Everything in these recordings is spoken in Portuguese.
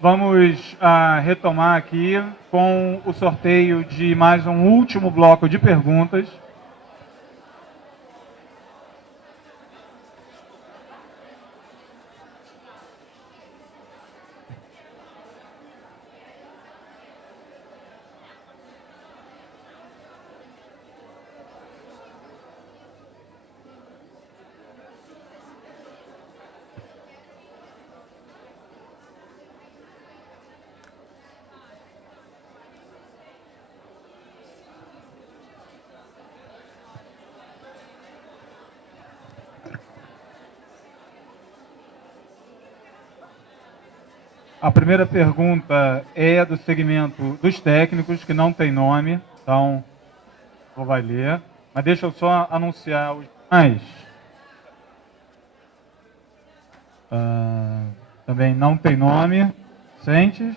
Vamos retomar aqui com o sorteio de mais um último bloco de perguntas. A primeira pergunta é do segmento dos técnicos, que não tem nome, então vou ler. Mas deixa eu só anunciar os demais. Também não tem nome, Sentes.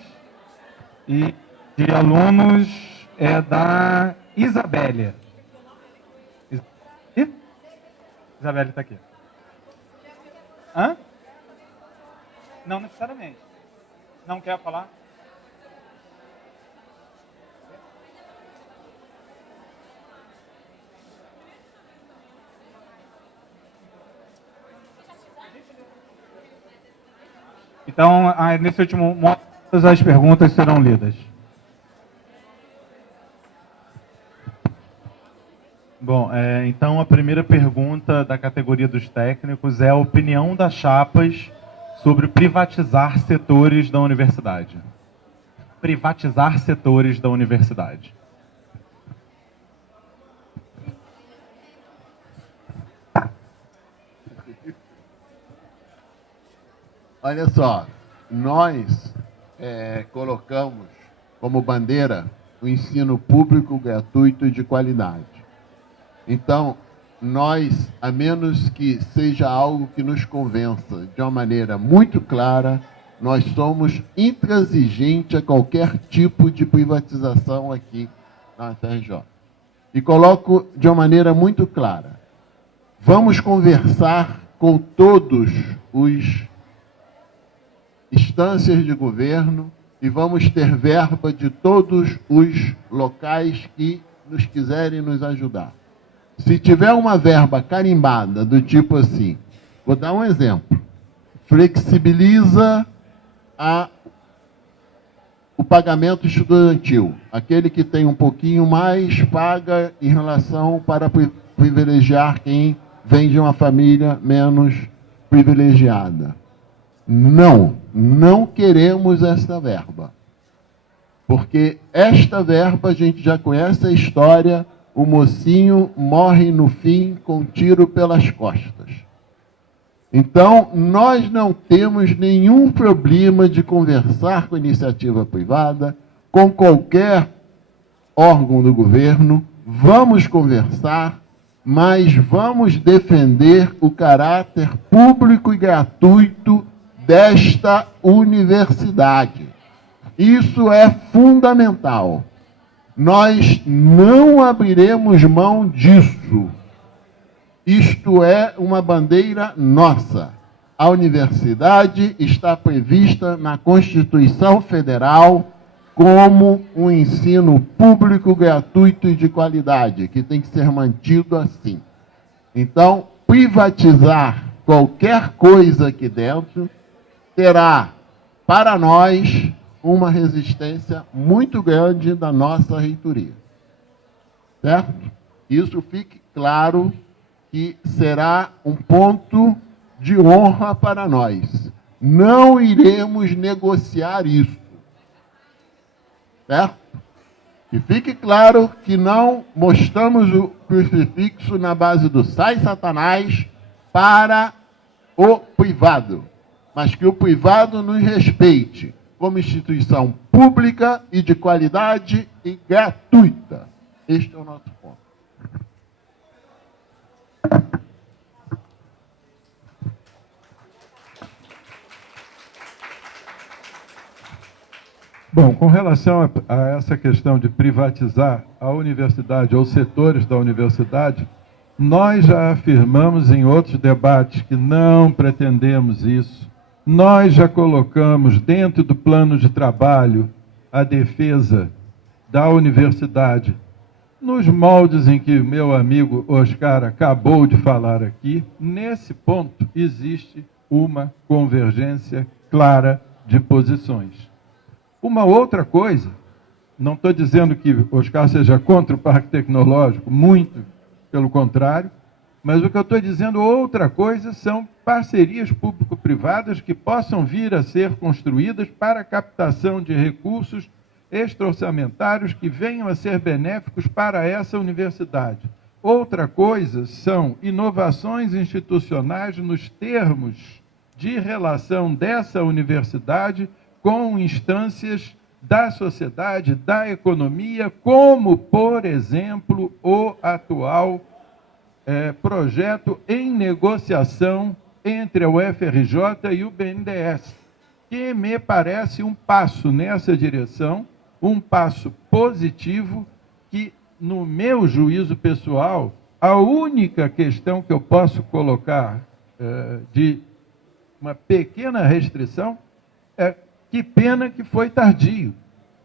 E de alunos é da Isabelle. Isabelle está aqui. Hã? Não necessariamente. Não quer falar? Então, nesse último momento, todas as perguntas serão lidas. Bom, então a primeira pergunta da categoria dos técnicos é a opinião das chapas sobre privatizar setores da universidade. Privatizar setores da universidade. Olha só, nós colocamos como bandeira o ensino público gratuito e de qualidade. Então, nós, a menos que seja algo que nos convença de uma maneira muito clara, nós somos intransigentes a qualquer tipo de privatização aqui na UFRJ. E coloco de uma maneira muito clara. Vamos conversar com todos os instâncias de governo e vamos ter verba de todos os locais que nos quiserem nos ajudar. Se tiver uma verba carimbada do tipo assim, vou dar um exemplo, flexibiliza o pagamento estudantil. Aquele que tem um pouquinho mais paga em relação para privilegiar quem vem de uma família menos privilegiada. Não queremos esta verba. Porque esta verba a gente já conhece a história. O mocinho morre no fim com um tiro pelas costas. Então, nós não temos nenhum problema de conversar com a iniciativa privada, com qualquer órgão do governo. Vamos conversar, mas vamos defender o caráter público e gratuito desta universidade. Isso é fundamental. Nós não abriremos mão disso. Isto é uma bandeira nossa. A universidade está prevista na Constituição Federal como um ensino público, gratuito e de qualidade, que tem que ser mantido assim. Então, privatizar qualquer coisa aqui dentro terá, para nós, uma resistência muito grande da nossa reitoria. Certo? Isso fique claro que será um ponto de honra para nós. Não iremos negociar isso. Certo? E fique claro que não mostramos o crucifixo na base do sai Satanás para o privado, mas que o privado nos respeite como instituição pública e de qualidade e gratuita. Este é o nosso ponto. Bom, com relação a essa questão de privatizar a universidade ou setores da universidade, nós já afirmamos em outros debates que não pretendemos isso, Nós já colocamos dentro do plano de trabalho a defesa da universidade, nos moldes em que meu amigo Oscar acabou de falar aqui. Nesse ponto existe uma convergência clara de posições. Uma outra coisa, não estou dizendo que Oscar seja contra o Parque Tecnológico, muito pelo contrário, mas o que eu estou dizendo, outra coisa, são parcerias público-privadas que possam vir a ser construídas para a captação de recursos extra-orçamentários que venham a ser benéficos para essa universidade. Outra coisa são inovações institucionais nos termos de relação dessa universidade com instâncias da sociedade, da economia, como, por exemplo, o atual projeto em negociação entre a UFRJ e o BNDES, que me parece um passo nessa direção, um passo positivo, que, no meu juízo pessoal, a única questão que eu posso colocar de uma pequena restrição é que pena que foi tardio.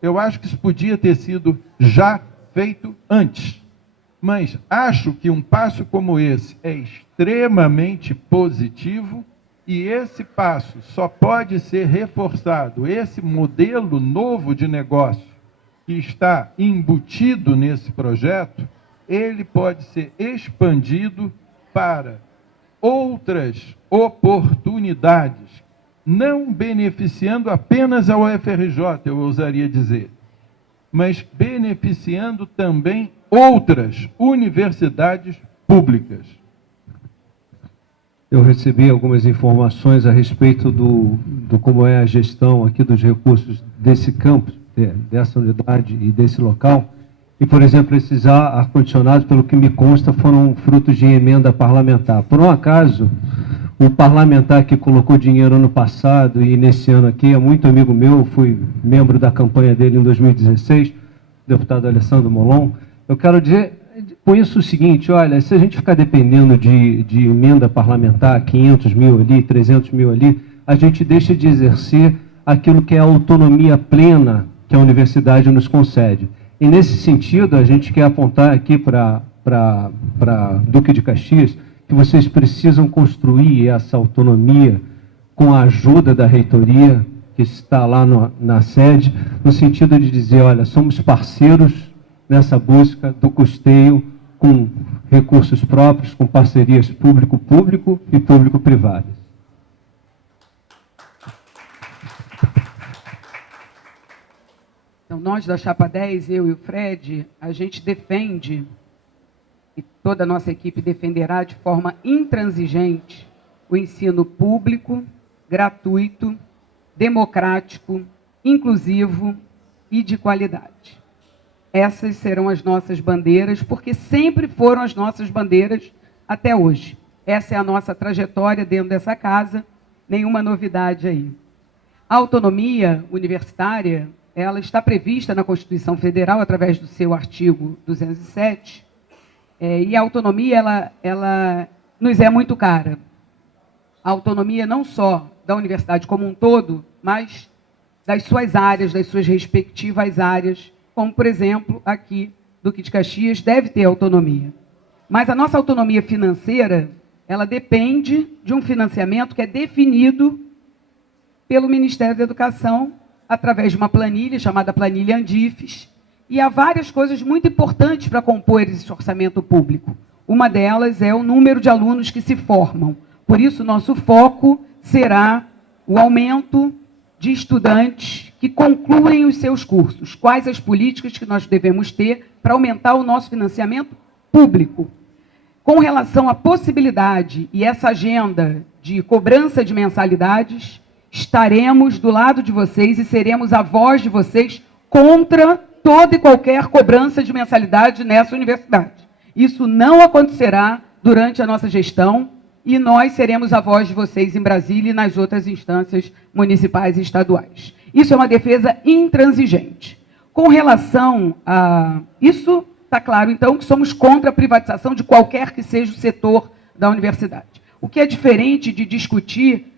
Eu acho que isso podia ter sido já feito antes. Mas acho que um passo como esse é extremamente positivo e esse passo só pode ser reforçado, esse modelo novo de negócio que está embutido nesse projeto, ele pode ser expandido para outras oportunidades, não beneficiando apenas a UFRJ, eu ousaria dizer, mas beneficiando também outras universidades públicas. Eu recebi algumas informações a respeito do como é a gestão aqui dos recursos desse campus, dessa unidade e desse local. E, por exemplo, esses ar-condicionados, pelo que me consta, foram frutos de emenda parlamentar. Por um acaso, o parlamentar que colocou dinheiro ano passado e nesse ano aqui é muito amigo meu, fui membro da campanha dele em 2016, o deputado Alessandro Molon. Eu quero dizer com isso o seguinte: olha, se a gente ficar dependendo de emenda parlamentar, 500 mil ali, 300 mil ali, a gente deixa de exercer aquilo que é a autonomia plena que a universidade nos concede. E nesse sentido, a gente quer apontar aqui para Duque de Caxias que vocês precisam construir essa autonomia com a ajuda da reitoria, que está lá na sede, no sentido de dizer, olha, somos parceiros nessa busca do custeio com recursos próprios, com parcerias público-público e público-privadas. Então, nós da Chapa 10, eu e o Fred, a gente defende, e toda a nossa equipe defenderá de forma intransigente, o ensino público, gratuito, democrático, inclusivo e de qualidade. Essas serão as nossas bandeiras, porque sempre foram as nossas bandeiras até hoje. Essa é a nossa trajetória dentro dessa casa, nenhuma novidade aí. A autonomia universitária, ela está prevista na Constituição Federal, através do seu artigo 207, e a autonomia, ela nos é muito cara. A autonomia não só da universidade como um todo, mas das suas áreas, das suas respectivas áreas, como, por exemplo, aqui, Duque de Caxias deve ter autonomia. Mas a nossa autonomia financeira, ela depende de um financiamento que é definido pelo Ministério da Educação, através de uma planilha chamada Planilha Andifes, e há várias coisas muito importantes para compor esse orçamento público. Uma delas é o número de alunos que se formam. Por isso, nosso foco será o aumento de estudantes que concluem os seus cursos. Quais as políticas que nós devemos ter para aumentar o nosso financiamento público? Com relação à possibilidade e essa agenda de cobrança de mensalidades, estaremos do lado de vocês e seremos a voz de vocês contra toda e qualquer cobrança de mensalidade nessa universidade. Isso não acontecerá durante a nossa gestão e nós seremos a voz de vocês em Brasília e nas outras instâncias municipais e estaduais. Isso é uma defesa intransigente. Com relação a isso, está claro, então, que somos contra a privatização de qualquer que seja o setor da universidade. O que é diferente de discutir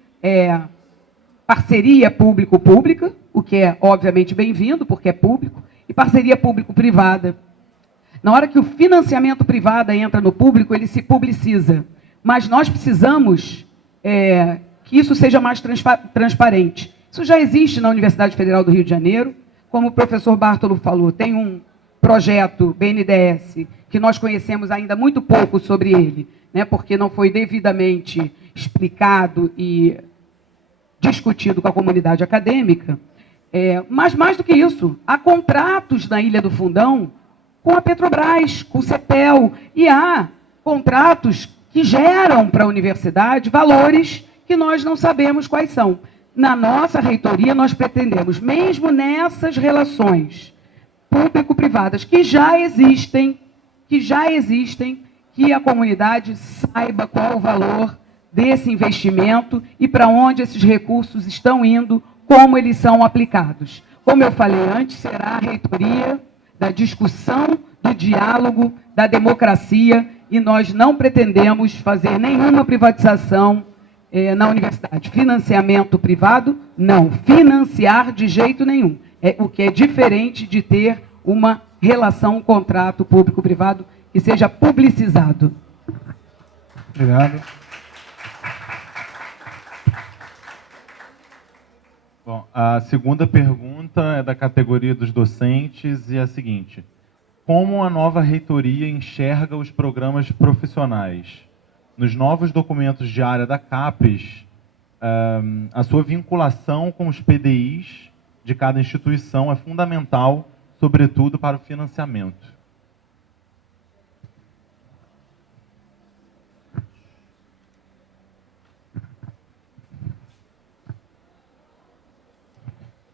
parceria público-pública, o que é obviamente bem-vindo, porque é público, e parceria público-privada. Na hora que o financiamento privado entra no público, ele se publiciza. Mas nós precisamos que isso seja mais transparente. Isso já existe na Universidade Federal do Rio de Janeiro. Como o professor Bartolo falou, tem um projeto BNDES, que nós conhecemos ainda muito pouco sobre ele, né, porque não foi devidamente explicado e discutido com a comunidade acadêmica. Mas, mais do que isso, há contratos na Ilha do Fundão com a Petrobras, com o CEPEL, e há contratos que geram para a universidade valores que nós não sabemos quais são. Na nossa reitoria, nós pretendemos, mesmo nessas relações público-privadas que já existem, que a comunidade saiba qual o valor desse investimento e para onde esses recursos estão indo, como eles são aplicados. Como eu falei antes, será a reitoria da discussão, do diálogo, da democracia, e nós não pretendemos fazer nenhuma privatização na universidade. Financiamento privado, não. Financiar de jeito nenhum. O que é diferente de ter uma relação, um contrato público-privado que seja publicizado. Obrigado. Bom, a segunda pergunta é da categoria dos docentes e é a seguinte: como a nova reitoria enxerga os programas profissionais? Nos novos documentos de área da CAPES, a sua vinculação com os PDIs de cada instituição é fundamental, sobretudo para o financiamento.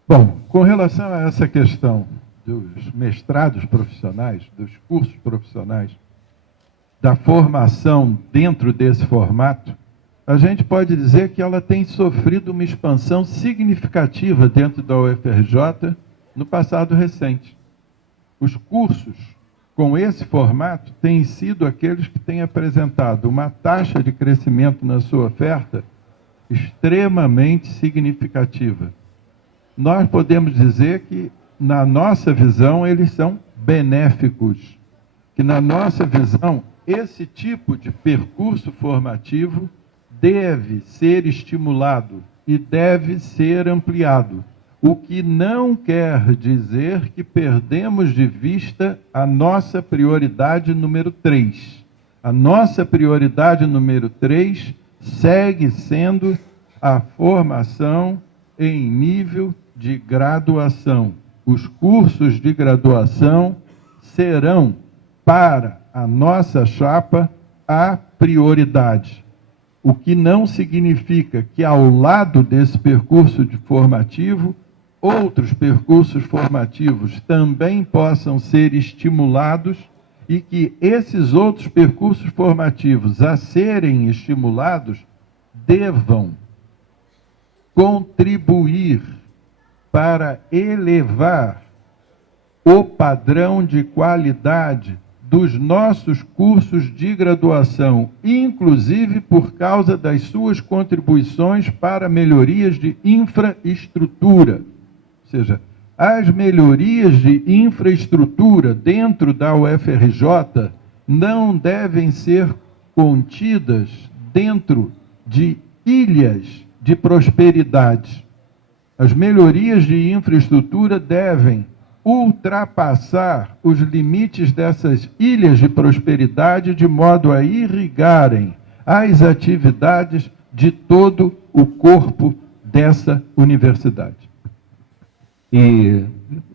Bom, com relação a essa questão dos mestrados profissionais, dos cursos profissionais, da formação dentro desse formato, a gente pode dizer que ela tem sofrido uma expansão significativa dentro da UFRJ no passado recente. Os cursos com esse formato têm sido aqueles que têm apresentado uma taxa de crescimento na sua oferta extremamente significativa. Nós podemos dizer que, na nossa visão, eles são benéficos, que, na nossa visão, esse tipo de percurso formativo deve ser estimulado e deve ser ampliado, o que não quer dizer que perdemos de vista a nossa prioridade número 3. A nossa prioridade número 3 segue sendo a formação em nível de graduação. Os cursos de graduação serão, para a nossa chapa, a prioridade. O que não significa que, ao lado desse percurso formativo, outros percursos formativos também possam ser estimulados e que esses outros percursos formativos, a serem estimulados, devam contribuir para elevar o padrão de qualidade dos nossos cursos de graduação, inclusive por causa das suas contribuições para melhorias de infraestrutura. Ou seja, as melhorias de infraestrutura dentro da UFRJ não devem ser contidas dentro de ilhas de prosperidade. As melhorias de infraestrutura devem ultrapassar os limites dessas ilhas de prosperidade de modo a irrigarem as atividades de todo o corpo dessa universidade. E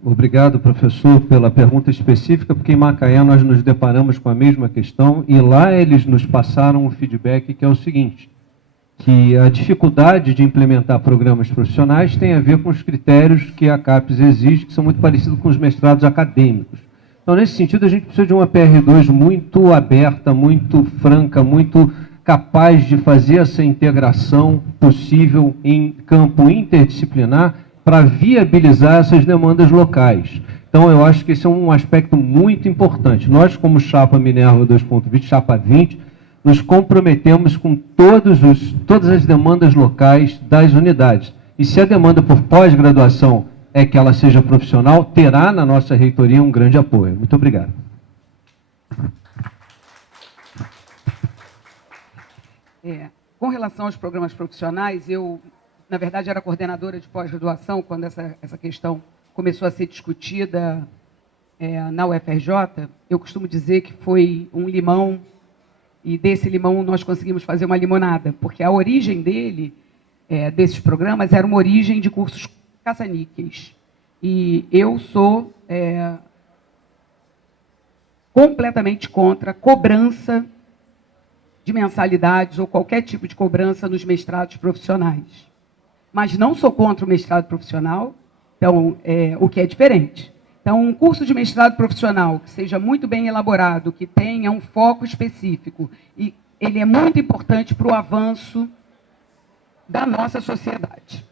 obrigado, professor, pela pergunta específica, porque em Macaé nós nos deparamos com a mesma questão e lá eles nos passaram um feedback que é o seguinte: que a dificuldade de implementar programas profissionais tem a ver com os critérios que a CAPES exige, que são muito parecidos com os mestrados acadêmicos. Então, nesse sentido, a gente precisa de uma PR2 muito aberta, muito franca, muito capaz de fazer essa integração possível em campo interdisciplinar para viabilizar essas demandas locais. Então, eu acho que esse é um aspecto muito importante. Nós, como Chapa Minerva 2.20, Chapa 20, nos comprometemos com todas as demandas locais das unidades. E se a demanda por pós-graduação é que ela seja profissional, terá na nossa reitoria um grande apoio. Muito obrigado. Com relação aos programas profissionais, eu, na verdade, era coordenadora de pós-graduação quando essa questão começou a ser discutida na UFRJ. Eu costumo dizer que foi um limão, e desse limão nós conseguimos fazer uma limonada, porque a origem desses programas era uma origem de cursos caça-níqueis. E eu sou completamente contra a cobrança de mensalidades ou qualquer tipo de cobrança nos mestrados profissionais. Mas não sou contra o mestrado profissional, então, o que é diferente. Então, um curso de mestrado profissional que seja muito bem elaborado, que tenha um foco específico, e ele é muito importante para o avanço da nossa sociedade.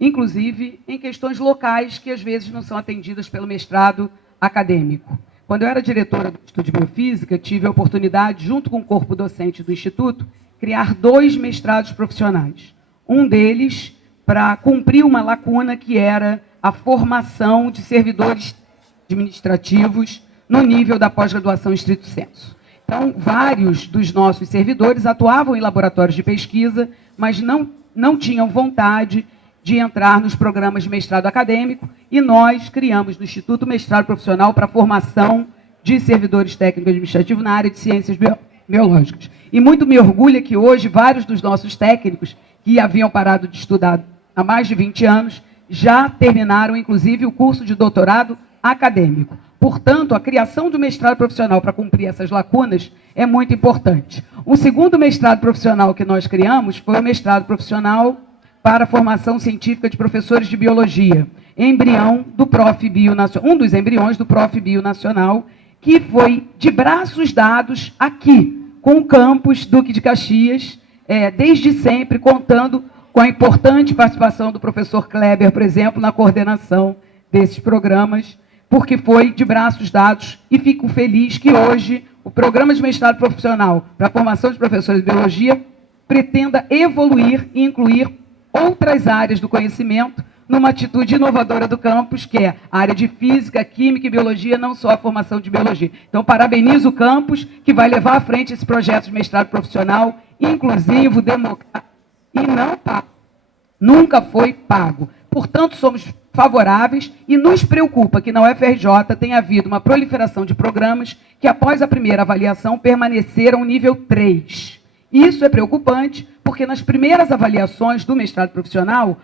Inclusive em questões locais que às vezes não são atendidas pelo mestrado acadêmico. Quando eu era diretora do Instituto de Biofísica, tive a oportunidade, junto com o corpo docente do Instituto, criar 2 mestrados profissionais. Um deles para cumprir uma lacuna que era a formação de servidores administrativos no nível da pós-graduação estricto sensu. Então, vários dos nossos servidores atuavam em laboratórios de pesquisa, mas não tinham vontade de entrar nos programas de mestrado acadêmico, e nós criamos no Instituto mestrado profissional para a formação de servidores técnicos administrativos na área de ciências biológicas. E muito me orgulha que hoje vários dos nossos técnicos, que haviam parado de estudar há mais de 20 anos, já terminaram, inclusive, o curso de doutorado acadêmico. Portanto, a criação do mestrado profissional para cumprir essas lacunas é muito importante. O segundo mestrado profissional que nós criamos foi o mestrado profissional para a formação científica de professores de biologia, embrião do Prof. Bio Nacional, um dos embriões do Prof. Bio Nacional, que foi de braços dados aqui, com o campus Duque de Caxias, desde sempre contando com a importante participação do professor Kleber, por exemplo, na coordenação desses programas, porque foi de braços dados, e fico feliz que hoje o programa de mestrado profissional para a formação de professores de biologia pretenda evoluir e incluir outras áreas do conhecimento numa atitude inovadora do campus, que é a área de física, química e biologia, não só a formação de biologia. Então, parabenizo o campus, que vai levar à frente esse projeto de mestrado profissional inclusivo, democrático e não pago. Nunca foi pago. Portanto, somos favoráveis, e nos preocupa que na UFRJ tenha havido uma proliferação de programas que, após a primeira avaliação, permaneceram nível 3. Isso é preocupante, porque nas primeiras avaliações do mestrado profissional,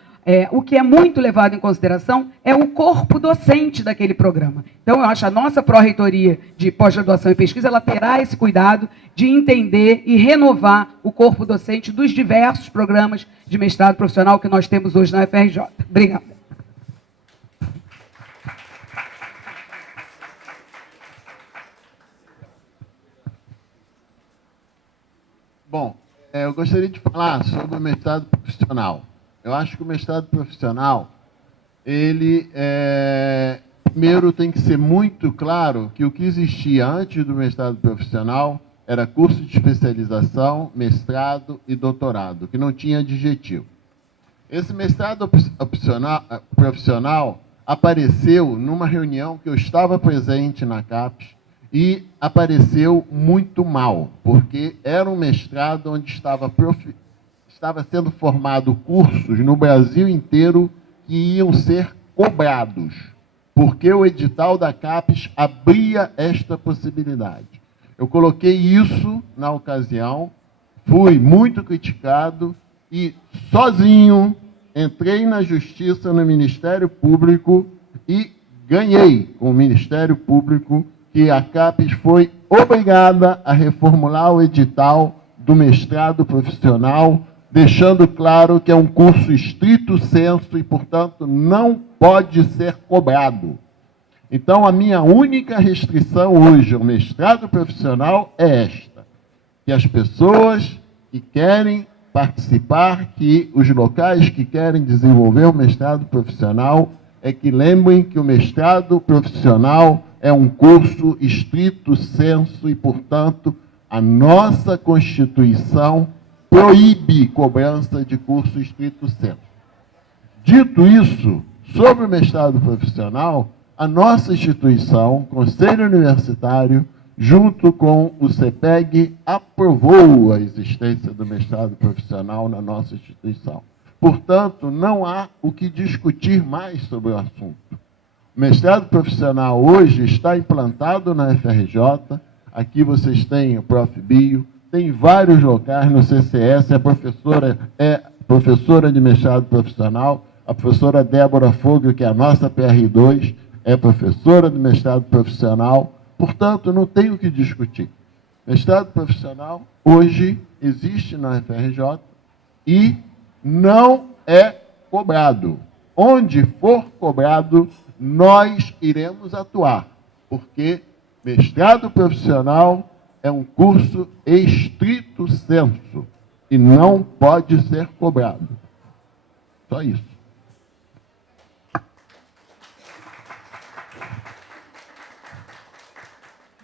o que é muito levado em consideração é o corpo docente daquele programa. Então, eu acho que a nossa pró-reitoria de pós-graduação e pesquisa, ela terá esse cuidado de entender e renovar o corpo docente dos diversos programas de mestrado profissional que nós temos hoje na UFRJ. Obrigada. Bom, eu gostaria de falar sobre o mestrado profissional. Eu acho que o mestrado profissional, ele, primeiro, tem que ser muito claro que o que existia antes do mestrado profissional era curso de especialização, mestrado e doutorado, que não tinha adjetivo. Esse mestrado profissional apareceu numa reunião que eu estava presente na CAPES, e apareceu muito mal, porque era um mestrado onde estava sendo formado cursos no Brasil inteiro que iam ser cobrados, porque o edital da CAPES abria esta possibilidade. Eu coloquei isso na ocasião, fui muito criticado e, sozinho, entrei na Justiça, no Ministério Público, e ganhei com o Ministério Público que a CAPES foi obrigada a reformular o edital do mestrado profissional, deixando claro que é um curso estricto sensu e, portanto, não pode ser cobrado. Então, a minha única restrição hoje ao mestrado profissional é esta: que as pessoas que querem participar, que os locais que querem desenvolver o mestrado profissional, que lembrem que o mestrado profissional é um curso estricto sensu e, portanto, a nossa Constituição proíbe cobrança de curso estrito sensu. Dito isso, sobre o mestrado profissional, a nossa instituição, Conselho Universitário, junto com o CEPEG, aprovou a existência do mestrado profissional na nossa instituição. Portanto, não há o que discutir mais sobre o assunto. O mestrado profissional hoje está implantado na FRJ, aqui vocês têm o Prof. Bio, tem vários locais no CCS, a professora é professora de mestrado profissional, a professora Débora Fogel, que é a nossa PR2, é professora de mestrado profissional, portanto, não tem o que discutir. Mestrado profissional, hoje, existe na FRJ e não é cobrado. Onde for cobrado, nós iremos atuar, porque mestrado profissional é um curso estrito sensu e não pode ser cobrado. Só isso.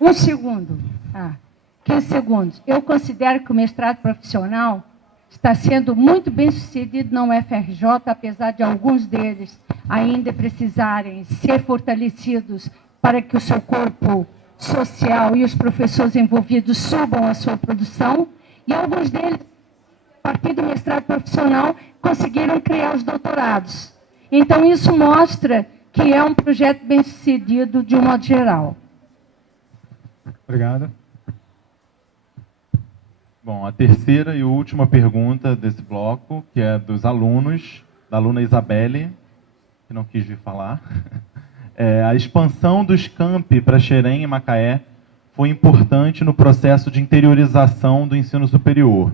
Um segundo. 15 segundos. Eu considero que o mestrado profissional está sendo muito bem sucedido na UFRJ, apesar de alguns deles ainda precisarem ser fortalecidos para que o seu corpo social e os professores envolvidos subam a sua produção, e alguns deles, a partir do mestrado profissional, conseguiram criar os doutorados. Então, isso mostra que é um projeto bem sucedido de um modo geral. Obrigado. Bom, a terceira e última pergunta desse bloco, que é dos alunos, da aluna Isabelle, que não quis vir falar. A expansão dos campi para Xerém e Macaé foi importante no processo de interiorização do ensino superior,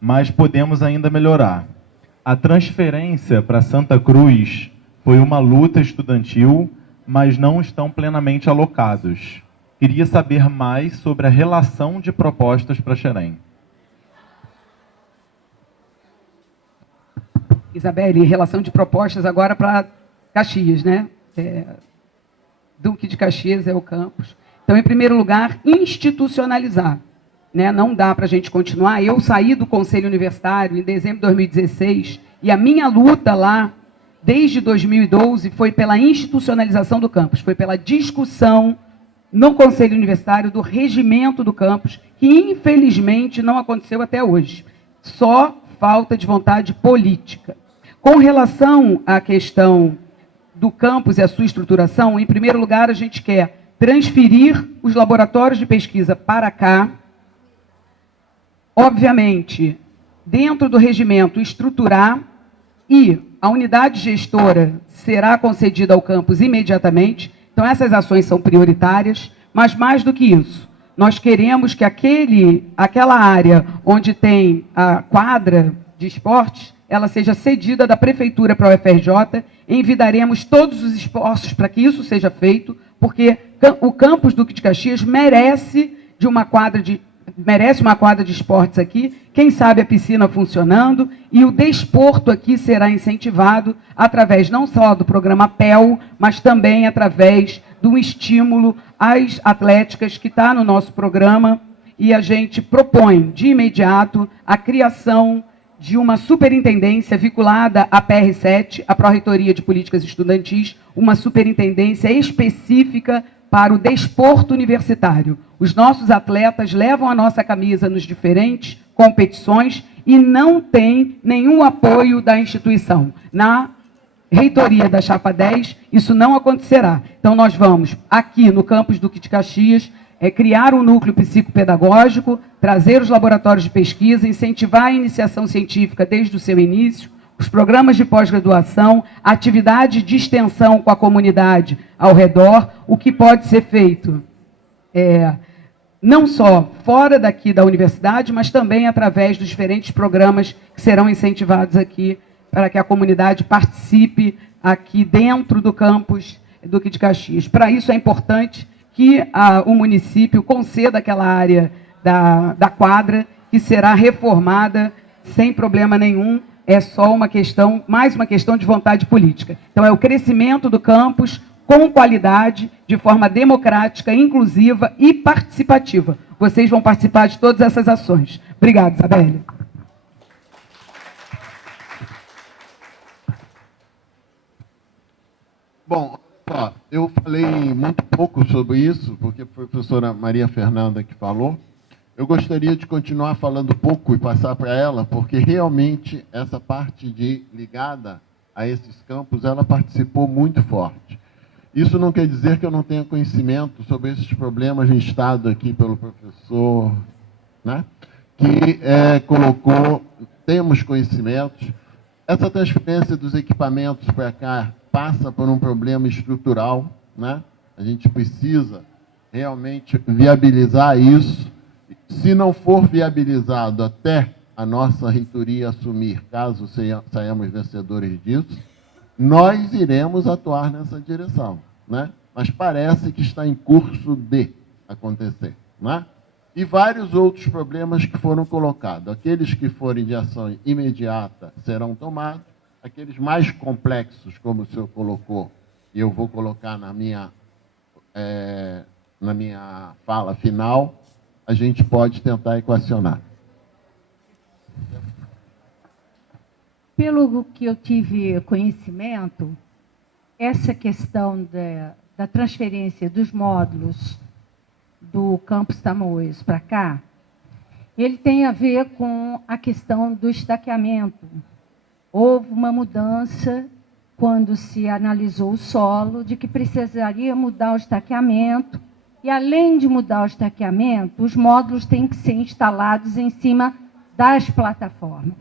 mas podemos ainda melhorar. A transferência para Santa Cruz foi uma luta estudantil, mas não estão plenamente alocados. Queria saber mais sobre a relação de propostas para Xerém. Isabelle, relação de propostas agora para Caxias, né? Duque de Caxias é o campus. Então, em primeiro lugar, institucionalizar. Né? Não dá para a gente continuar. Eu saí do Conselho Universitário em dezembro de 2016 e a minha luta lá, desde 2012, foi pela institucionalização do campus, foi pela discussão no Conselho Universitário do regimento do campus, que infelizmente não aconteceu até hoje. Só falta de vontade política. Com relação à questão do campus e a sua estruturação, em primeiro lugar, a gente quer transferir os laboratórios de pesquisa para cá. Obviamente, dentro do regimento, estruturar, e a unidade gestora será concedida ao campus imediatamente. Então, essas ações são prioritárias, mas mais do que isso, nós queremos que aquela área onde tem a quadra de esportes, ela seja cedida da Prefeitura para a UFRJ, envidaremos todos os esforços para que isso seja feito, porque o campus Duque de Caxias merece uma quadra de esportes aqui, quem sabe a piscina funcionando, e o desporto aqui será incentivado através não só do programa PEL, mas também através do estímulo às atléticas que está no nosso programa, e a gente propõe de imediato a criação de uma superintendência vinculada à PR7, a Pró-Reitoria de Políticas Estudantis, uma superintendência específica para o desporto universitário. Os nossos atletas levam a nossa camisa nos diferentes competições e não tem nenhum apoio da instituição. Na reitoria da Chapa 10, isso não acontecerá. Então, nós vamos, aqui no campus Duque de Caxias, criar um núcleo psicopedagógico, trazer os laboratórios de pesquisa, incentivar a iniciação científica desde o seu início, os programas de pós-graduação, atividade de extensão com a comunidade ao redor, o que pode ser feito não só fora daqui da universidade, mas também através dos diferentes programas que serão incentivados aqui, para que a comunidade participe aqui dentro do campus Duque de Caxias. Para isso é importante que o município conceda aquela área da quadra, que será reformada sem problema nenhum, é só mais uma questão de vontade política. Então, é o crescimento do campus com qualidade, de forma democrática, inclusiva e participativa. Vocês vão participar de todas essas ações. Obrigada, Isabelle. Bom, ó, eu falei muito pouco sobre isso, porque foi a professora Maria Fernanda que falou. Eu gostaria de continuar falando pouco e passar para ela, porque realmente essa parte ligada a esses campos, ela participou muito forte. Isso não quer dizer que eu não tenha conhecimento sobre esses problemas listados aqui pelo professor, né? Que colocou, temos conhecimentos. Essa transferência dos equipamentos para cá passa por um problema estrutural, né? A gente precisa realmente viabilizar isso. Se não for viabilizado até a nossa reitoria assumir, caso saiamos vencedores disso, nós iremos atuar nessa direção, né? Mas parece que está em curso de acontecer, né? E vários outros problemas que foram colocados. Aqueles que forem de ação imediata serão tomados, aqueles mais complexos, como o senhor colocou, e eu vou colocar na minha fala final, a gente pode tentar equacionar. Pelo que eu tive conhecimento, essa questão da transferência dos módulos do campus Tamoios para cá, ele tem a ver com a questão do estaqueamento. Houve uma mudança quando se analisou o solo, de que precisaria mudar o estaqueamento, e além de mudar o estaqueamento, os módulos têm que ser instalados em cima das plataformas.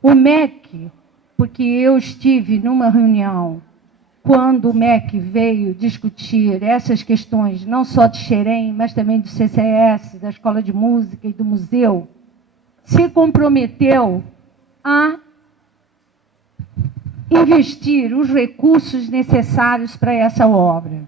O MEC, porque eu estive numa reunião quando o MEC veio discutir essas questões, não só de Xerém, mas também do CCS, da Escola de Música e do Museu, se comprometeu a investir os recursos necessários para essa obra.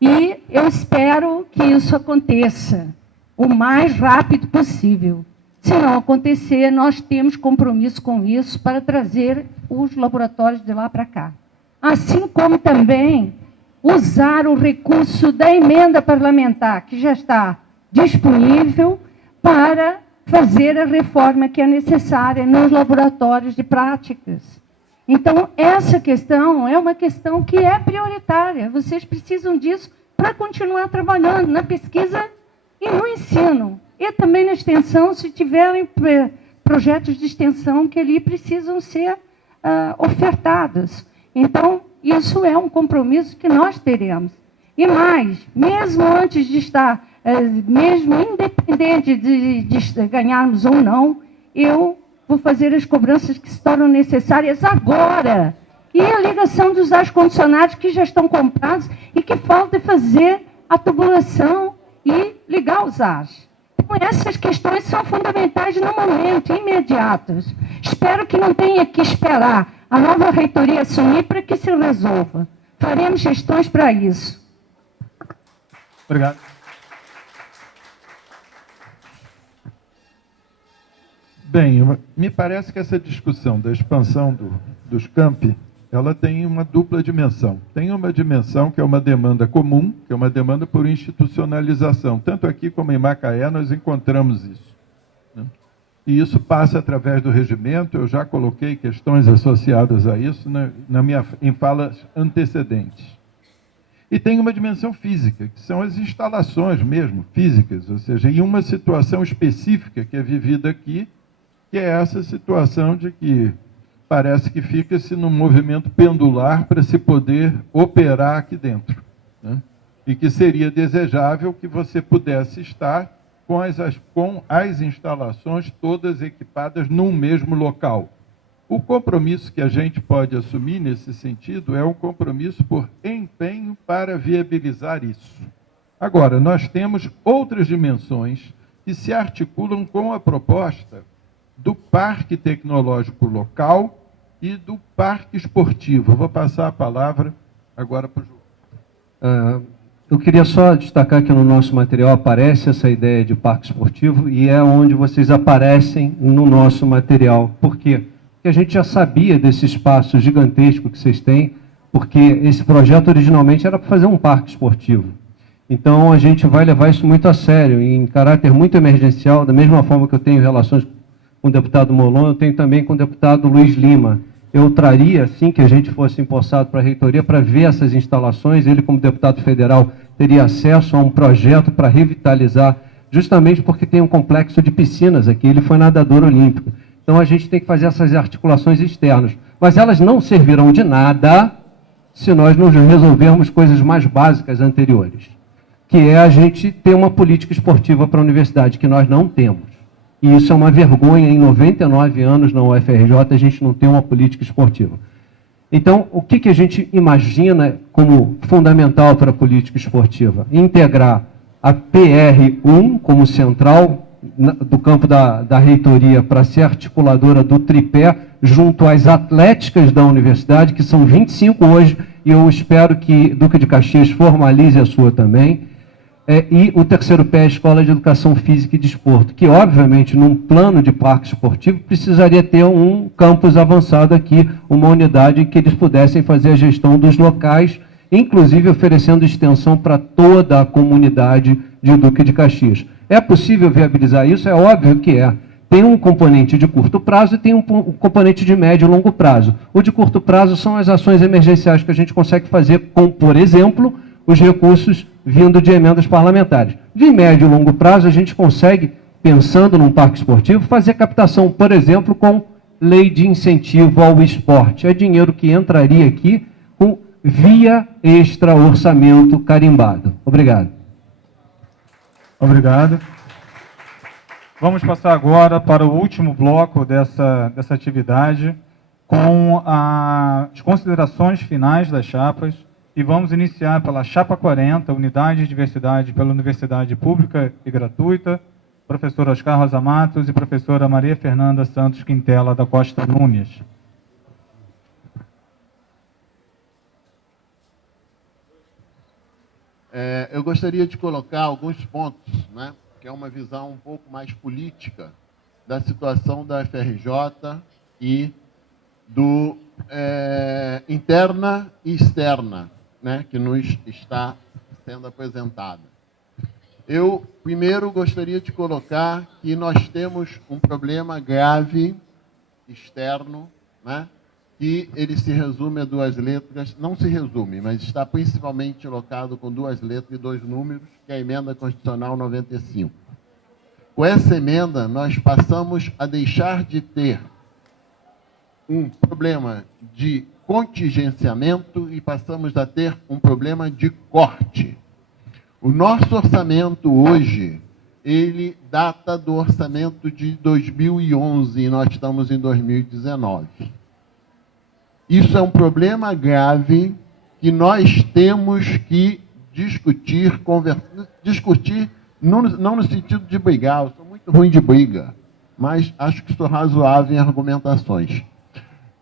E eu espero que isso aconteça o mais rápido possível. Se não acontecer, nós temos compromisso com isso para trazer os laboratórios de lá para cá. Assim como também usar o recurso da emenda parlamentar, que já está disponível, para fazer a reforma que é necessária nos laboratórios de práticas. Então, essa questão é uma questão que é prioritária. Vocês precisam disso para continuar trabalhando na pesquisa e no ensino. E também na extensão, se tiverem projetos de extensão que ali precisam ser ofertados. Então, isso é um compromisso que nós teremos. E mais, mesmo antes de estar, mesmo independente de ganharmos ou não, eu vou fazer as cobranças que se tornam necessárias agora. E a ligação dos ar-condicionados que já estão comprados e que falta fazer a tubulação e ligar os ares. Então, essas questões são fundamentais no momento, imediatas. Espero que não tenha que esperar a nova reitoria assumir para que se resolva. Faremos gestões para isso. Obrigado. Bem, me parece que essa discussão da expansão dos campi, ela tem uma dupla dimensão. Tem uma dimensão que é uma demanda comum, que é uma demanda por institucionalização. Tanto aqui como em Macaé nós encontramos isso, né? E isso passa através do regimento. Eu já coloquei questões associadas a isso em falas antecedentes. E tem uma dimensão física, que são as instalações mesmo, físicas, ou seja, em uma situação específica que é vivida aqui, que é essa situação de que parece que fica-se num movimento pendular para se poder operar aqui dentro, né? E que seria desejável que você pudesse estar com as instalações todas equipadas num mesmo local. O compromisso que a gente pode assumir nesse sentido é um compromisso por empenho para viabilizar isso. Agora, nós temos outras dimensões que se articulam com a proposta do parque tecnológico local e do parque esportivo. Eu vou passar a palavra agora para o João. Eu queria só destacar que no nosso material aparece essa ideia de parque esportivo e é onde vocês aparecem no nosso material. Por quê? Porque a gente já sabia desse espaço gigantesco que vocês têm, porque esse projeto originalmente era para fazer um parque esportivo. Então a gente vai levar isso muito a sério, em caráter muito emergencial, da mesma forma que eu tenho relações com o deputado Molon, eu tenho também com o deputado Luiz Lima. eu traria, assim que a gente fosse empossado para a reitoria, para ver essas instalações. Ele, como deputado federal, teria acesso a um projeto para revitalizar, justamente porque tem um complexo de piscinas aqui. Ele foi nadador olímpico. Então, a gente tem que fazer essas articulações externas. Mas elas não servirão de nada se nós não resolvermos coisas mais básicas anteriores, que é a gente ter uma política esportiva para a universidade, que nós não temos. E isso é uma vergonha. Em 99 anos na UFRJ, a gente não tem uma política esportiva. Então, o que a gente imagina como fundamental para a política esportiva? Integrar a PR1 como central do campo da reitoria para ser articuladora do tripé junto às atléticas da universidade, que são 25 hoje, e eu espero que Duque de Caxias formalize a sua também. E o terceiro pé é a Escola de Educação Física e Desporto, que, obviamente, num plano de parque esportivo, precisaria ter um campus avançado aqui, uma unidade em que eles pudessem fazer a gestão dos locais, inclusive oferecendo extensão para toda a comunidade de Duque de Caxias. É possível viabilizar isso? É óbvio que é. Tem um componente de curto prazo e tem um componente de médio e longo prazo. O de curto prazo são as ações emergenciais que a gente consegue fazer com, por exemplo, os recursos vindo de emendas parlamentares. De médio e longo prazo, a gente consegue, pensando num parque esportivo, fazer captação, por exemplo, com lei de incentivo ao esporte. É dinheiro que entraria aqui via extra-orçamento carimbado. Obrigado. Obrigado. Vamos passar agora para o último bloco dessa atividade, com as considerações finais das chapas. E vamos iniciar pela Chapa 40, Unidade de Diversidade pela Universidade Pública e Gratuita, professor Oscar Rosa Matos e professora Maria Fernanda Santos Quintela da Costa Nunes. Eu gostaria de colocar alguns pontos, né, que é uma visão um pouco mais política da situação da FRJ e interna e externa, né, que nos está sendo apresentada. Eu, primeiro, gostaria de colocar que nós temos um problema grave externo, né, que ele se resume a duas letras, não se resume, mas está principalmente locado com duas letras e dois números, que é a Emenda Constitucional 95. Com essa emenda, nós passamos a deixar de ter um problema de contingenciamento e passamos a ter um problema de corte. O nosso orçamento hoje, ele data do orçamento de 2011 e nós estamos em 2019. Isso é um problema grave que nós temos que discutir, não no sentido de brigar, eu sou muito ruim de briga, mas acho que sou razoável em argumentações.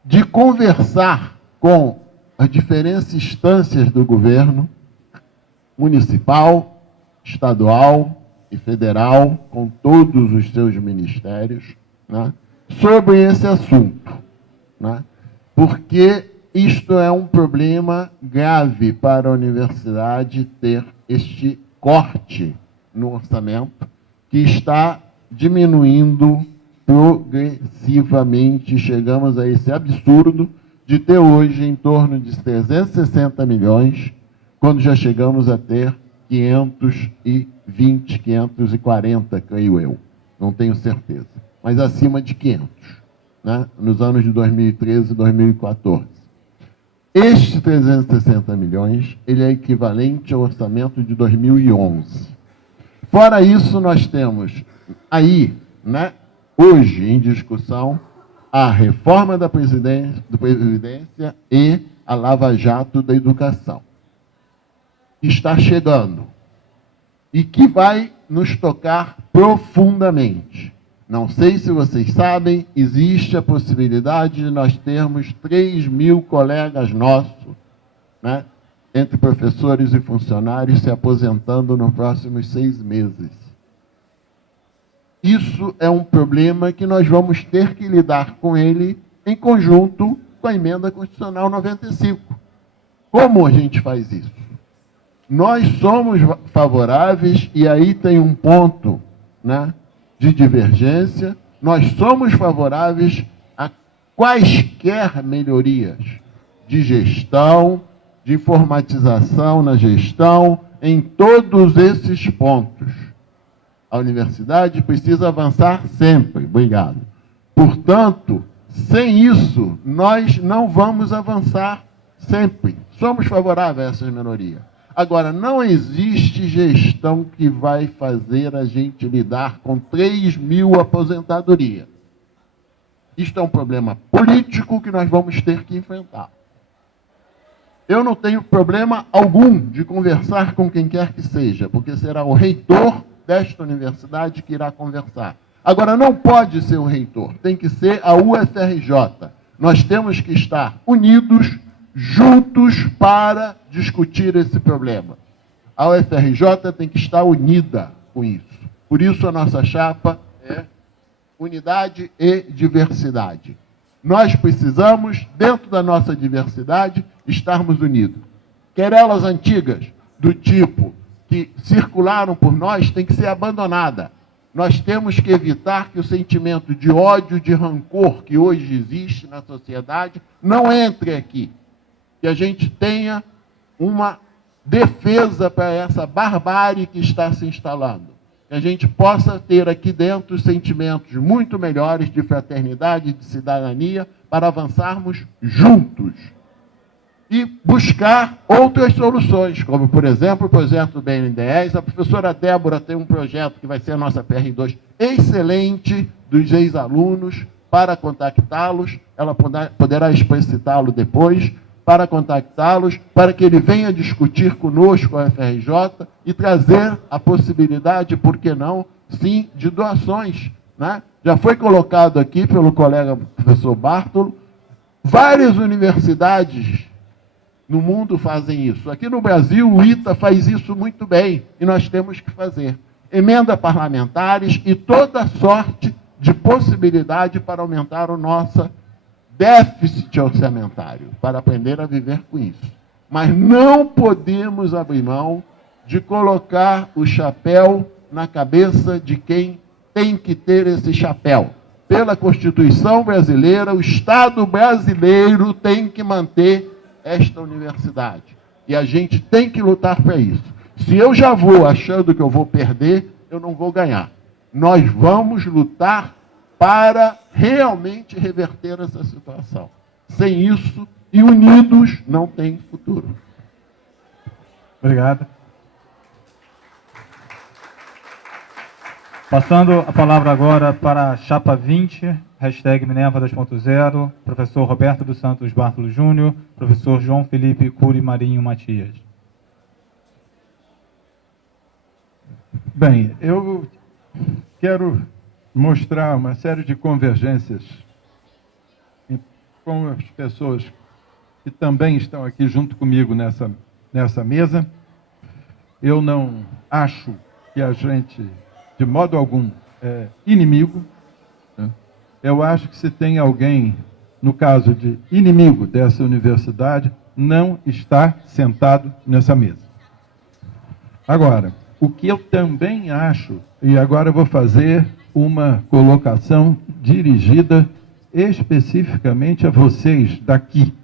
De conversar com as diferentes instâncias do governo, municipal, estadual e federal, com todos os seus ministérios, né, sobre esse assunto, né, porque isto é um problema grave para a universidade ter este corte no orçamento, que está diminuindo progressivamente. Chegamos a esse absurdo de ter hoje em torno de 360 milhões, quando já chegamos a ter 520, 540, creio eu. Não tenho certeza. Mas acima de 500, né? Nos anos de 2013 e 2014. Este 360 milhões, ele é equivalente ao orçamento de 2011. Fora isso, nós temos aí, né, hoje em discussão, a reforma da Previdência e a Lava Jato da Educação, que está chegando e que vai nos tocar profundamente. Não sei se vocês sabem, existe a possibilidade de nós termos 3.000 colegas nossos, né, entre professores e funcionários, se aposentando nos próximos 6 meses. Isso é um problema que nós vamos ter que lidar com ele em conjunto com a Emenda Constitucional 95. Como a gente faz isso? Nós somos favoráveis, e aí tem um ponto, né, de divergência, nós somos favoráveis a quaisquer melhorias de gestão, de informatização na gestão, em todos esses pontos. A universidade precisa avançar sempre. Obrigado. Portanto, sem isso, nós não vamos avançar sempre. Somos favoráveis a essas melhorias. Agora, não existe gestão que vai fazer a gente lidar com 3.000 aposentadorias. Isto é um problema político que nós vamos ter que enfrentar. Eu não tenho problema algum de conversar com quem quer que seja, porque será o reitor desta universidade que irá conversar. Agora, não pode ser o reitor, tem que ser a UFRJ. Nós temos que estar unidos, juntos, para discutir esse problema. A UFRJ tem que estar unida com isso. Por isso, a nossa chapa é unidade e diversidade. Nós precisamos, dentro da nossa diversidade, estarmos unidos. Querelas antigas, do tipo que circularam por nós, tem que ser abandonada. Nós temos que evitar que o sentimento de ódio, de rancor que hoje existe na sociedade não entre aqui. Que a gente tenha uma defesa para essa barbárie que está se instalando. Que a gente possa ter aqui dentro sentimentos muito melhores de fraternidade, de cidadania, para avançarmos juntos. E buscar outras soluções, como, por exemplo, o projeto do BNDES. A professora Débora tem um projeto que vai ser a nossa PR2 excelente dos ex-alunos para contactá-los. Ela poderá explicitá-lo depois, para contactá-los, para que ele venha discutir conosco a FRJ e trazer a possibilidade, por que não, sim, de doações, né? Já foi colocado aqui pelo colega professor Bartolo, várias universidades no mundo fazem isso. Aqui no Brasil, o ITA faz isso muito bem, e nós temos que fazer. Emenda parlamentares e toda sorte de possibilidade para aumentar o nosso déficit orçamentário, para aprender a viver com isso. Mas não podemos abrir mão de colocar o chapéu na cabeça de quem tem que ter esse chapéu. Pela Constituição brasileira, o Estado brasileiro tem que manter esta universidade. E a gente tem que lutar para isso. Se eu já vou achando que eu vou perder, eu não vou ganhar. Nós vamos lutar para realmente reverter essa situação. Sem isso, e unidos, não tem futuro. Obrigado. Passando a palavra agora para a chapa 20, hashtag Minerva 2.0, professor Roberto dos Santos Bartolo Júnior, professor João Felipe Cury Marinho Matias. Bem, eu quero mostrar uma série de convergências com as pessoas que também estão aqui junto comigo nessa mesa. Eu não acho que a gente, de modo algum, é inimigo. Né? Eu acho que se tem alguém, no caso de inimigo dessa universidade, não está sentado nessa mesa. Agora, o que eu também acho, e agora eu vou fazer uma colocação dirigida especificamente a vocês daqui.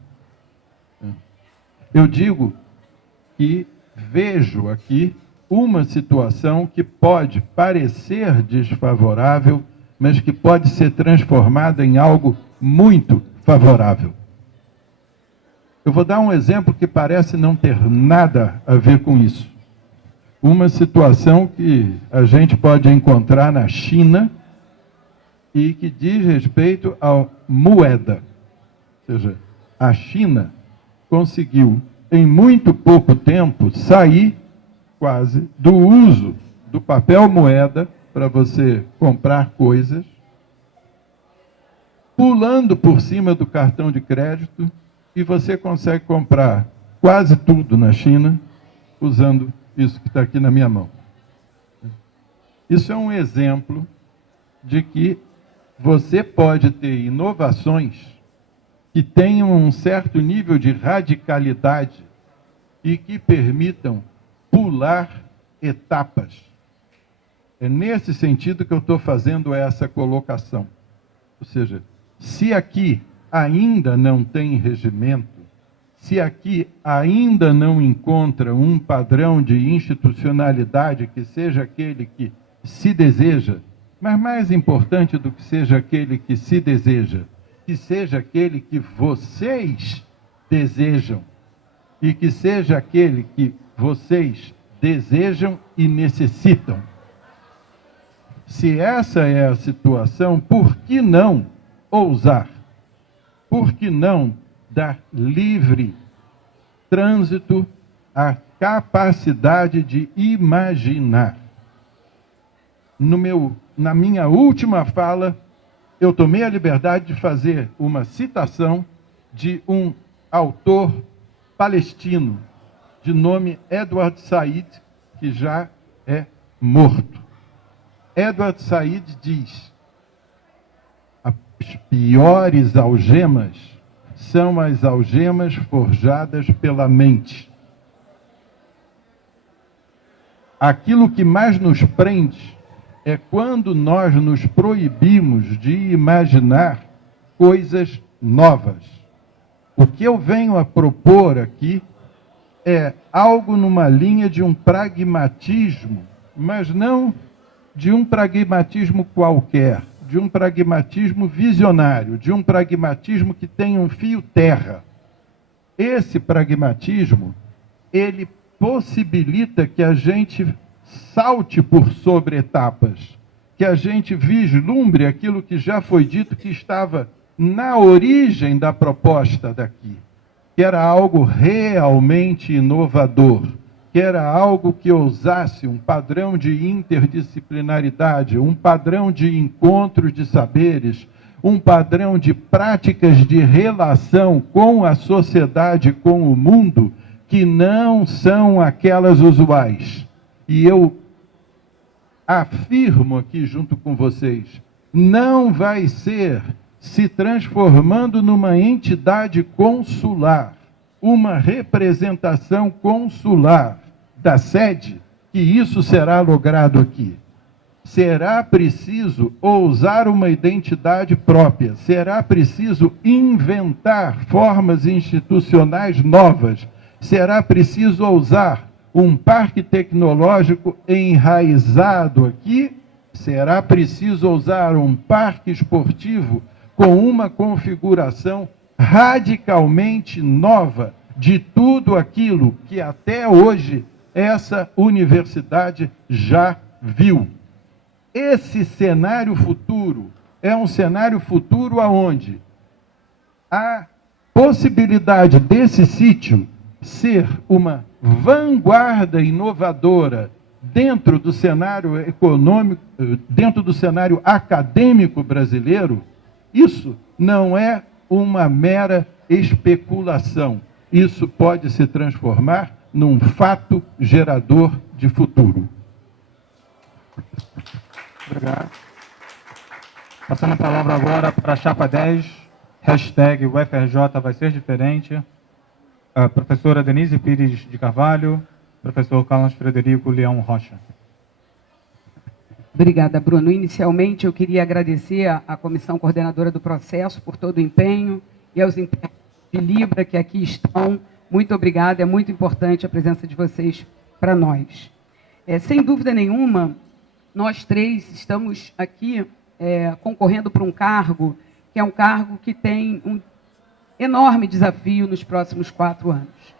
Eu digo que vejo aqui uma situação que pode parecer desfavorável, mas que pode ser transformada em algo muito favorável. Eu vou dar um exemplo que parece não ter nada a ver com isso. Uma situação que a gente pode encontrar na China e que diz respeito à moeda. Ou seja, a China conseguiu, em muito pouco tempo, sair quase do uso do papel moeda para você comprar coisas, pulando por cima do cartão de crédito, e você consegue comprar quase tudo na China usando isso que está aqui na minha mão. Isso é um exemplo de que você pode ter inovações que tenham um certo nível de radicalidade e que permitam pular etapas. É nesse sentido que eu estou fazendo essa colocação. Ou seja, se aqui ainda não tem regimento, se aqui ainda não encontra um padrão de institucionalidade que seja aquele que se deseja, mas mais importante do que seja aquele que se deseja, que seja aquele que vocês desejam e que seja aquele que vocês desejam e necessitam. Se essa é a situação, por que não ousar? Por que não dar livre trânsito à capacidade de imaginar? Na minha última fala, eu tomei a liberdade de fazer uma citação de um autor palestino, de nome Edward Said, que já é morto. Edward Said diz: as piores algemas são as algemas forjadas pela mente. Aquilo que mais nos prende é quando nós nos proibimos de imaginar coisas novas. O que eu venho a propor aqui é algo numa linha de um pragmatismo, mas não de um pragmatismo qualquer, de um pragmatismo visionário, de um pragmatismo que tem um fio terra. Esse pragmatismo, ele possibilita que a gente salte por sobre etapas, que a gente vislumbre aquilo que já foi dito que estava na origem da proposta daqui, que era algo realmente inovador, que era algo que ousasse um padrão de interdisciplinaridade, um padrão de encontros de saberes, um padrão de práticas de relação com a sociedade, com o mundo, que não são aquelas usuais. E eu afirmo aqui junto com vocês, não vai ser se transformando numa entidade consular, uma representação consular da sede, que isso será logrado aqui. Será preciso ousar uma identidade própria, será preciso inventar formas institucionais novas, será preciso ousar um parque tecnológico enraizado aqui, será preciso ousar um parque esportivo com uma configuração radicalmente nova de tudo aquilo que até hoje essa universidade já viu. Esse cenário futuro é um cenário futuro aonde a possibilidade desse sítio ser uma vanguarda inovadora dentro do cenário econômico, dentro do cenário acadêmico brasileiro, isso não é uma mera especulação. Isso pode se transformar num fato gerador de futuro. Obrigado. Passando a palavra agora para a chapa 10, hashtag UFRJ vai ser diferente. A professora Denise Pires de Carvalho, professor Carlos Frederico Leão Rocha. Obrigada, Bruno. Inicialmente, eu queria agradecer à comissão coordenadora do processo por todo o empenho e aos intérpretes de Libra que aqui estão. Muito obrigada, é muito importante a presença de vocês para nós. Sem dúvida nenhuma, nós três estamos aqui concorrendo para um cargo que é um cargo que tem um enorme desafio nos próximos 4 anos.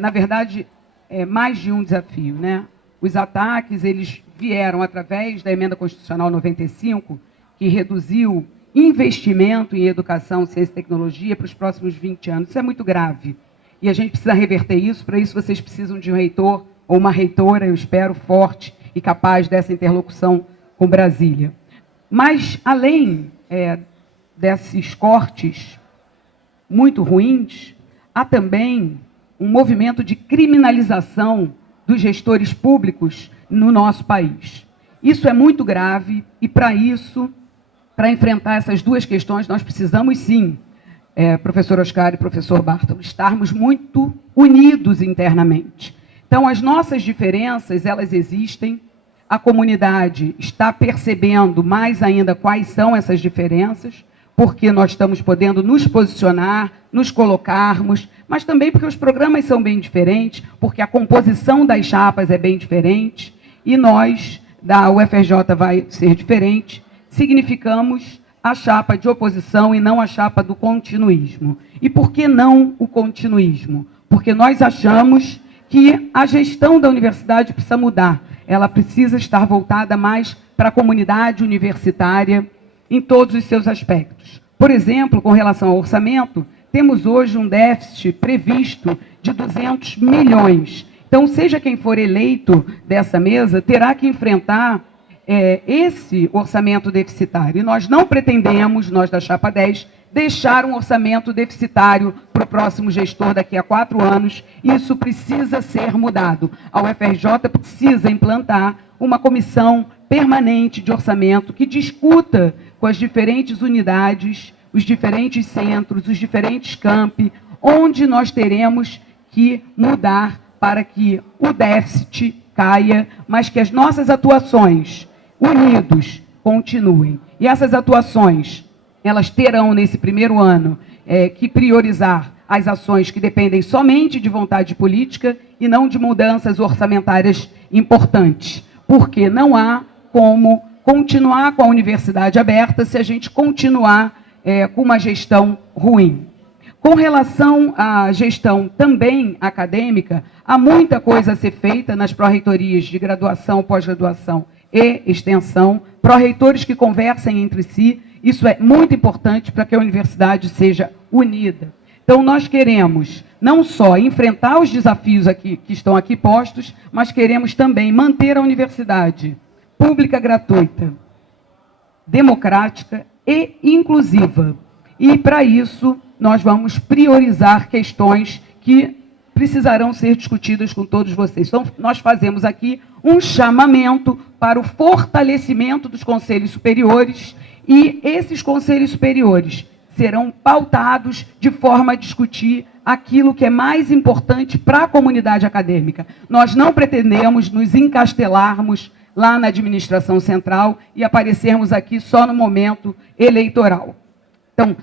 Na verdade, é mais de um desafio, né? Os ataques, eles vieram através da Emenda Constitucional 95, que reduziu investimento em educação, ciência e tecnologia para os próximos 20 anos. Isso é muito grave. E a gente precisa reverter isso. Para isso, vocês precisam de um reitor ou uma reitora, eu espero, forte e capaz dessa interlocução com Brasília. Mas, além desses cortes muito ruins, há também um movimento de criminalização dos gestores públicos no nosso país. Isso é muito grave e, para isso, para enfrentar essas duas questões, nós precisamos, sim, professor Oscar e professor Bartolo, estarmos muito unidos internamente. Então, as nossas diferenças, elas existem, a comunidade está percebendo mais ainda quais são essas diferenças, porque nós estamos podendo nos posicionar, nos colocarmos, mas também porque os programas são bem diferentes, porque a composição das chapas é bem diferente, e nós, da UFRJ, vai ser diferente, significamos a chapa de oposição e não a chapa do continuismo. E por que não o continuismo? Porque nós achamos que a gestão da universidade precisa mudar. Ela precisa estar voltada mais para a comunidade universitária em todos os seus aspectos. Por exemplo, com relação ao orçamento, temos hoje um déficit previsto de 200 milhões. Então, seja quem for eleito dessa mesa, terá que enfrentar esse orçamento deficitário. E nós não pretendemos, nós da Chapa 10, deixar um orçamento deficitário para o próximo gestor daqui a 4 anos. Isso precisa ser mudado. A UFRJ precisa implantar uma comissão permanente de orçamento que discuta com as diferentes unidades, os diferentes centros, os diferentes campi, onde nós teremos que mudar para que o déficit caia, mas que as nossas atuações, unidos, continuem. E essas atuações, elas terão, nesse primeiro ano, que priorizar as ações que dependem somente de vontade política e não de mudanças orçamentárias importantes, porque não há como continuar com a universidade aberta se a gente continuar com uma gestão ruim. Com relação à gestão também acadêmica, há muita coisa a ser feita nas pró-reitorias de graduação, pós-graduação e extensão, pró-reitores que conversem entre si. Isso é muito importante para que a universidade seja unida. Então, nós queremos não só enfrentar os desafios aqui, que estão aqui postos, mas queremos também manter a universidade pública gratuita, democrática e inclusiva. E, para isso, nós vamos priorizar questões que precisarão ser discutidas com todos vocês. Então, nós fazemos aqui um chamamento para o fortalecimento dos conselhos superiores, e esses conselhos superiores serão pautados de forma a discutir aquilo que é mais importante para a comunidade acadêmica. Nós não pretendemos nos encastelarmos lá na administração central e aparecermos aqui só no momento eleitoral. Então,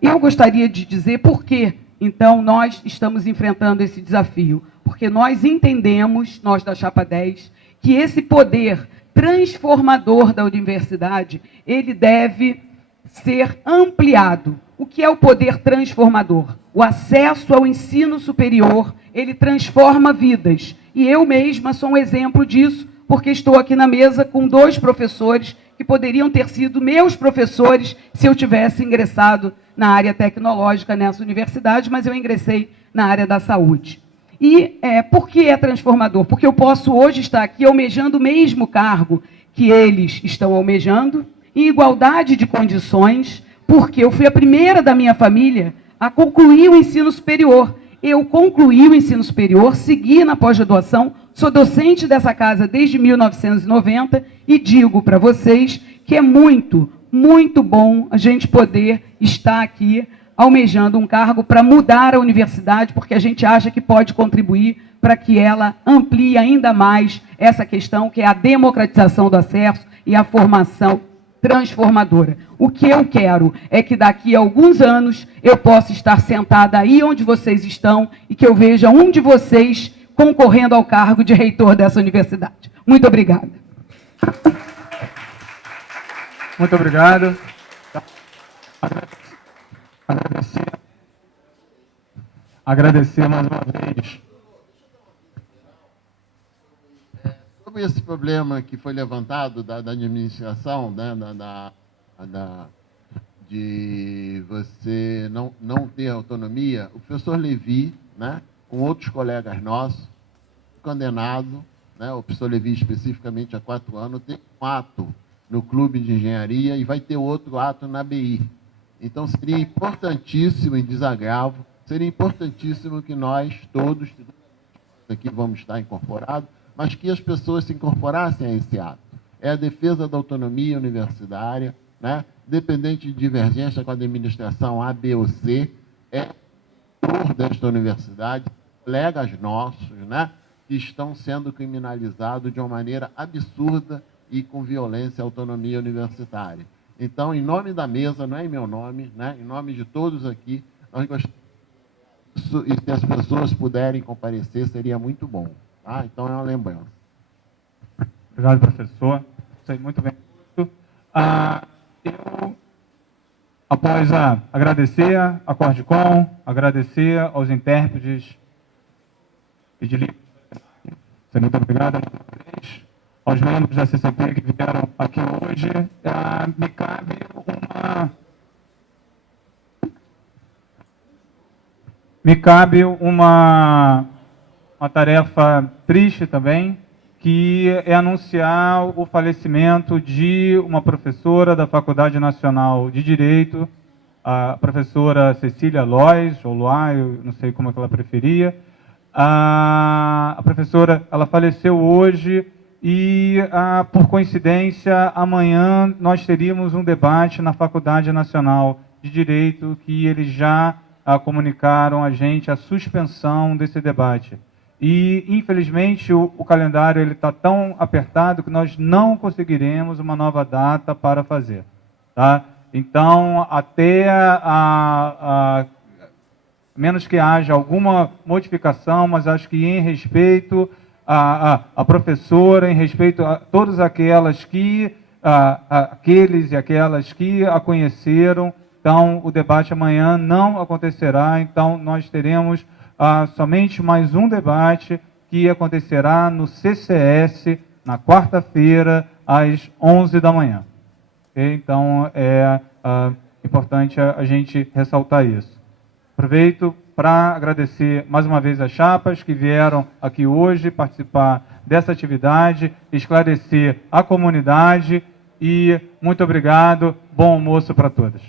eu gostaria de dizer por que, então, nós estamos enfrentando esse desafio. Porque nós entendemos, nós da Chapa 10, que esse poder transformador da universidade, ele deve ser ampliado. O que é o poder transformador? O acesso ao ensino superior, ele transforma vidas. E eu mesma sou um exemplo disso, porque estou aqui na mesa com 2 professores que poderiam ter sido meus professores se eu tivesse ingressado na área tecnológica nessa universidade, mas eu ingressei na área da saúde. E por que é transformador? Porque eu posso hoje estar aqui almejando o mesmo cargo que eles estão almejando, em igualdade de condições, porque eu fui a primeira da minha família a concluir o ensino superior. Eu concluí o ensino superior, segui na pós-graduação, sou docente dessa casa desde 1990 e digo para vocês que é muito, muito bom a gente poder estar aqui almejando um cargo para mudar a universidade, porque a gente acha que pode contribuir para que ela amplie ainda mais essa questão, que é a democratização do acesso e a formação transformadora. O que eu quero é que daqui a alguns anos eu possa estar sentada aí onde vocês estão e que eu veja um de vocês concorrendo ao cargo de reitor dessa universidade. Muito obrigada. Muito obrigado. Agradecer mais uma vez. Sobre esse problema que foi levantado da administração, né, de você não ter autonomia, o professor Levi, né, com outros colegas nossos, condenado, né, o professor Levi especificamente há 4 anos, tem um ato no Clube de Engenharia e vai ter outro ato na BI. Então, seria importantíssimo, em desagravo, seria importantíssimo que nós todos, aqui vamos estar incorporados, mas que as pessoas se incorporassem a esse ato. É a defesa da autonomia universitária, né? Dependente de divergência com a administração A, B ou C, é por desta universidade, colegas nossos, né, que estão sendo criminalizados de uma maneira absurda e com violência à autonomia universitária. Então, em nome da mesa, não é em meu nome, né? Em nome de todos aqui, nós gostaríamos, e se as pessoas puderem comparecer, seria muito bom. Tá? Então, é uma lembrança. Obrigado, professor. Sei muito bem. Eu, após agradecer a Cordicom, agradecer aos intérpretes e de livro, muito obrigado a vocês, aos membros da CCP que vieram aqui hoje, me cabe uma tarefa triste também, que é anunciar o falecimento de uma professora da Faculdade Nacional de Direito, a professora Cecília Lois, ou Lois, eu não sei como é que ela preferia. A professora, ela faleceu hoje e, por coincidência, amanhã nós teríamos um debate na Faculdade Nacional de Direito, que eles já comunicaram a gente a suspensão desse debate. E, infelizmente, o calendário está tão apertado que nós não conseguiremos uma nova data para fazer. Tá? Então, até menos que haja alguma modificação, mas acho que em respeito à professora, em respeito a todas aquelas que, aqueles e aquelas que a conheceram, então o debate amanhã não acontecerá, então nós teremos somente mais um debate que acontecerá no CCS, na quarta-feira, às 11 da manhã. Okay? Então, é importante a gente ressaltar isso. Aproveito para agradecer mais uma vez as chapas que vieram aqui hoje participar dessa atividade, esclarecer a comunidade e muito obrigado, bom almoço para todos.